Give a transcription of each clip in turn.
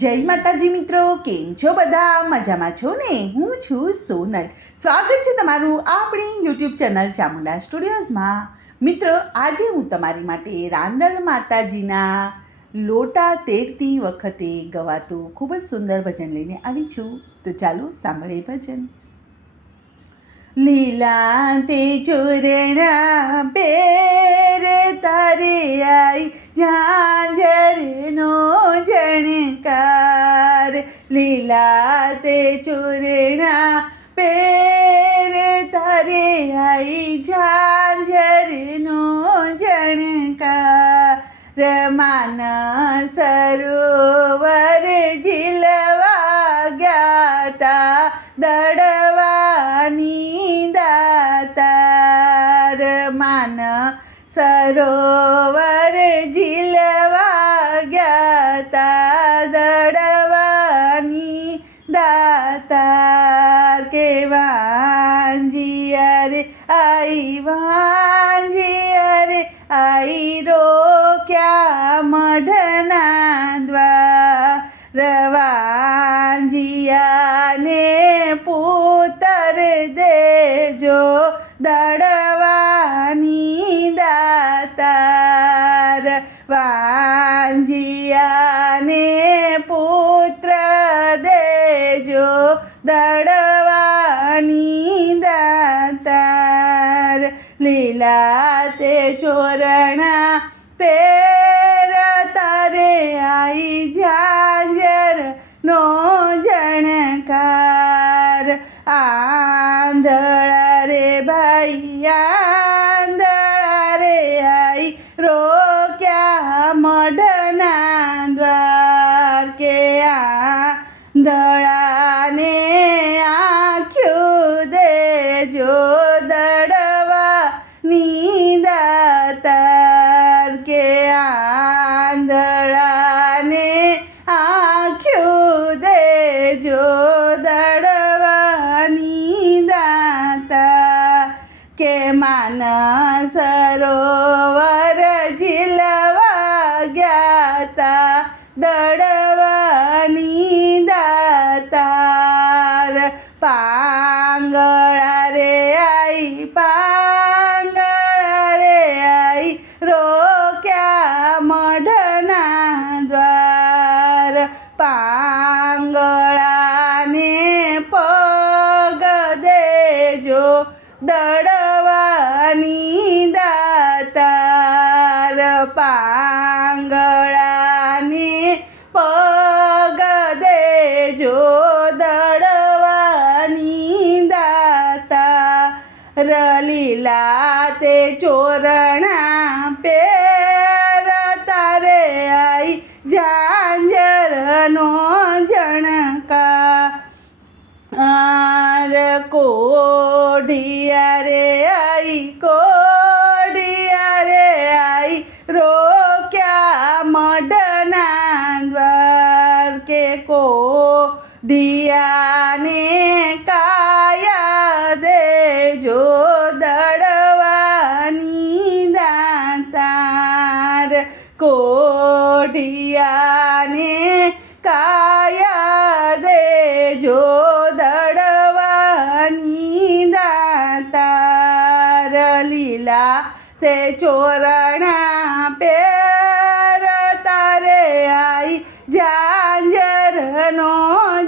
જય માતાજી મિત્રો, કેમ છો બધા? મજામાં છો ને? હું છું સોનલ. સ્વાગત છે તમારું આપણી યુટ્યુબ ચેનલ ચામુંડા સ્ટુડિયોઝમાં. મિત્રો, આજે હું તમારી માટે રાંદલ માતાજીના લોટા તેરતી વખતે ગવાતું ખૂબ જ સુંદર ભજન લઈને આવી છું. તો ચાલો સાંભળીએ ભજન. લીલા તે ચોરણા પેર તારે આઈ ઝાંઝરનો જણકાર. લીલા તે ચોરણા પેર તારે આઈ ઝાંઝરનો જણકાર. માનસ સરોવર ઝીલવા ગયા તા દડવાની દાતાર. માનસ સરોવર ઝીલવા ગયા તા દડવાની દાતાર. કે વાંજિયા રે આઈ વાંજિયા રે આઈ રોક્યા મઢના દ્વાર. વાંજિયાને પુત્ર દેજો દડવાની દાતાર. વાંજિયાને પુત્ર દેજો દડવાની દાતાર. લીલા તે ચોરણા પેર તારે આઈ ઝાંઝરનો જણકાર. આંધળા રે ભાઈ આંધળા રે આઈ રોક્યા મઢના દ્વાર. કે આંધળાને આંખ્યું દેજો દડવાની દાતાર. કે આંધળાને આંખ્યું દેજો દડવાની દાતાર. કે માનસ સરોવર ઝીલવા ગયા તા દડવાની દાતાર. પાંગળા રે આઈ પાંગળા રે આઈ રોક્યા મઢના દ્વાર. પાંગળાને પગ દેજો દડવાની દાતાર. પાંગળાને પગ દેજો દડવાની દાતાર. લીલા તે ચોરણા પેર તારે આઈ ઝાંઝરનો જણકાર. કોઢિયા રે આઈ કોઢિયા રે આઈ રોક્યા મઢના દ્વાર. કે કોઢિયાને કાયા દેજો દડવાની દાતાર. કોઢિયાને કાયા દેજો દડવાની દાતાર. લીલા તે ચોરણા પેર તારે આઈ ઝાંઝરનો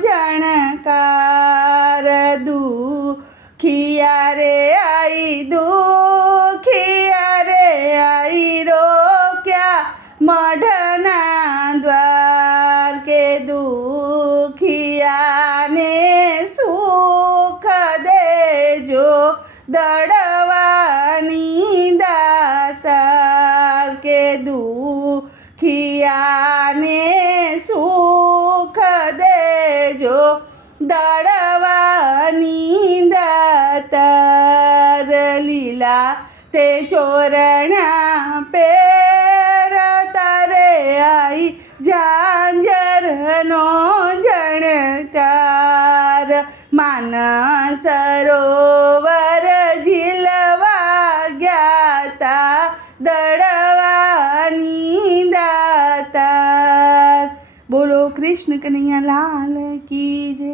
જણકાર. દુખિયા રે આઈ દુખિયા રે આઈ રોક્યા મઢના દ્વાર. કે દુખિયાને સુખ દેજો દડવાની દાતાર. કે દુખિયાને સુખ દેજો દડવાની દાતાર. લીલા તે ચોરણા પેર તારે આઈ ઝાંઝરનો જણકાર. માનસ સરોવર ઝીલવા ગયા તા દડવાની દાતાર. બોલો કૃષ્ણ કનૈયા લાલ કી જય.